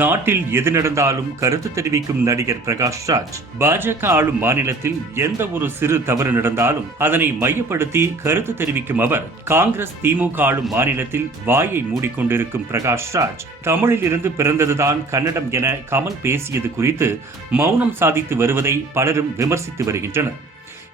நாட்டில் எது நடந்தாலும் கருத்து தெரிவிக்கும் நடிகர் பிரகாஷ் ராஜ் பாஜக ஆளும் மாநிலத்தில் எந்த ஒரு சிறு தவறு நடந்தாலும் அதனை மையப்படுத்தி கருத்து தெரிவிக்கும் அவர் காங்கிரஸ் திமுக ஆளும் மாநிலத்தில் வாயை மூடிக்கொண்டிருக்கும் பிரகாஷ் ராஜ் தமிழில் இருந்து பிறந்ததுதான் கன்னடம் என கமல் பேசியது குறித்து மௌனம் சாதித்து வருவதை பலரும் விமர்சித்து வருகின்றனர்.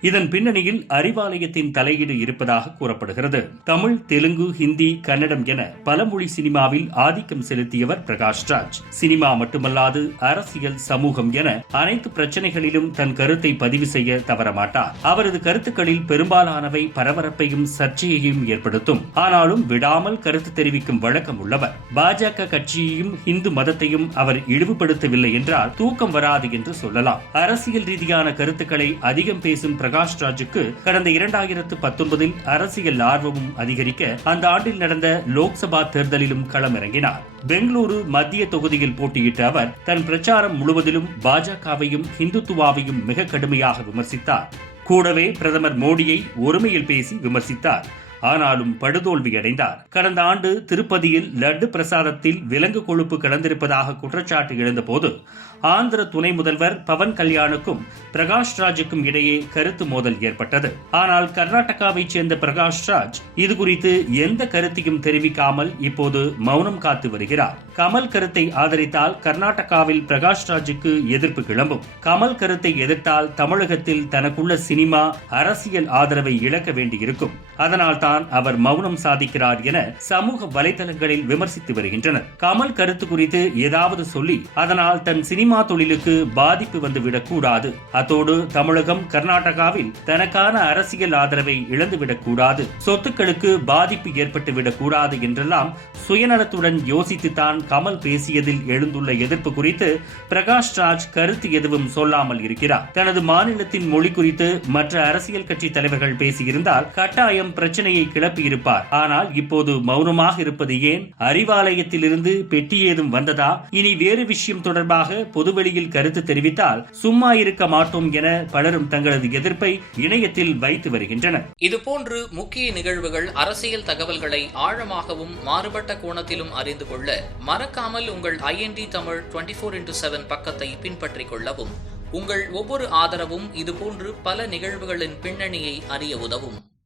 இதன் பின்னணியில் அறிவாலயத்தின் தலையீடு இருப்பதாக கூறப்படுகிறது. தமிழ், தெலுங்கு, ஹிந்தி, கன்னடம் என பல மொழி சினிமாவில் ஆதிக்கம் செலுத்தியவர் பிரகாஷ் ராஜ். சினிமா மட்டுமல்லாது அரசியல், சமூகம் என அனைத்து பிரச்சனைகளிலும் தன் கருத்தை பதிவு செய்ய தவறமாட்டார். அவரது கருத்துக்களில் பெரும்பாலானவை பரபரப்பையும் சர்ச்சையையும் ஏற்படுத்தும். ஆனாலும் விடாமல் கருத்து தெரிவிக்கும் வழக்கம் உள்ளவர். பாஜக கட்சியையும் இந்து மதத்தையும் அவர் இழிவுபடுத்தவில்லை என்றால் தூக்கம் வராது என்று சொல்லலாம். அரசியல் ரீதியான கருத்துக்களை அதிகம் பேசும் பிரகாஷ் ராஜுக்கு கடந்த 2019 அரசியல் ஆர்வமும் அதிகரிக்க அந்த ஆண்டில் நடந்த லோக்சபா தேர்தலிலும் களமிறங்கினார். பெங்களூரு மத்திய தொகுதியில் போட்டியிட்ட அவர் தன் பிரச்சாரம் முழுவதிலும் பாஜகவையும் இந்துத்துவாவையும் மிக கடுமையாக விமர்சித்தார். கூடவே பிரதமர் மோடியை ஒருமையில் பேசி விமர்சித்தார். ஆனாலும் படுதோல்வி அடைந்தார். கடந்த ஆண்டு திருப்பதியில் லட்டு பிரசாதத்தில் விலங்கு கொழுப்பு கலந்திருப்பதாக குற்றச்சாட்டு எழுந்தபோது ஆந்திர துணை முதல்வர் பவன் கல்யாணுக்கும் பிரகாஷ் ராஜுக்கும் இடையே கருத்து மோதல் ஏற்பட்டது. ஆனால் கர்நாடகாவைச் சேர்ந்த பிரகாஷ் ராஜ் இதுகுறித்து எந்த கருத்தையும் தெரிவிக்காமல் இப்போது மௌனம் காத்து வருகிறார். கமல் கருத்தை ஆதரித்தால் கர்நாடகாவில் பிரகாஷ் ராஜுக்கு எதிர்ப்பு கிளம்பும். கமல் கருத்தை எதிர்த்தால் தமிழகத்தில் தனக்குள்ள சினிமா, அரசியல் ஆதரவை இழக்க வேண்டியிருக்கும். அதனால் தான் அவர் மௌனம் சாதிக்கிறார் என சமூக வலைதளங்களில் விமர்சித்து வருகின்றனர். கமல் கருத்து குறித்து ஏதாவது சொல்லி அதனால் தன் சினிமா தொழிலுக்கு பாதிப்பு வந்துவிடக் கூடாது. அத்தோடு தமிழகம், கர்நாடகாவில் தனக்கான அரசியல் ஆதரவை இழந்துவிடக் கூடாது, சொத்துக்களுக்கு பாதிப்பு ஏற்பட்டுவிடக் கூடாது என்றெல்லாம் சுயநலத்துடன் யோசித்துத்தான் கமல் பேசியதில் எழுந்துள்ள எதிர்ப்பு குறித்து பிரகாஷ் ராஜ் கருத்து எதுவும் சொல்லாமல் இருக்கிறார். தனது மாநிலத்தின் மொழி குறித்து மற்ற அரசியல் கட்சி தலைவர்கள் பேசியிருந்தால் கட்டாயம் பிரச்சனையை கிளப்பியிருப்பார். ஆனால் இப்போது மௌனமாக இருப்பது ஏன்? அறிவாலயத்திலிருந்து பெட்டி ஏதும் வந்ததா? இனி வேறு விஷயம் தொடர்பாக பொதுவெளியில் கருத்து தெரிவித்தால் சும்மா இருக்க மாட்டோம் என பலரும் தங்களது எதிர்ப்பை இணையத்தில் வைத்து வருகின்றனர். இதுபோன்று முக்கிய நிகழ்வுகள், அரசியல் தகவல்களை ஆழமாகவும் மாறுபட்ட கோணத்திலும் அறிந்து கொள்ள மறக்காமல் உங்கள் IND தமிழ் 24x7 பக்கத்தை பின்பற்றிக் கொள்ளவும். உங்கள் ஒவ்வொரு ஆதரவும் இதுபோன்று பல நிகழ்வுகளின் பின்னணியை அறிய உதவும்.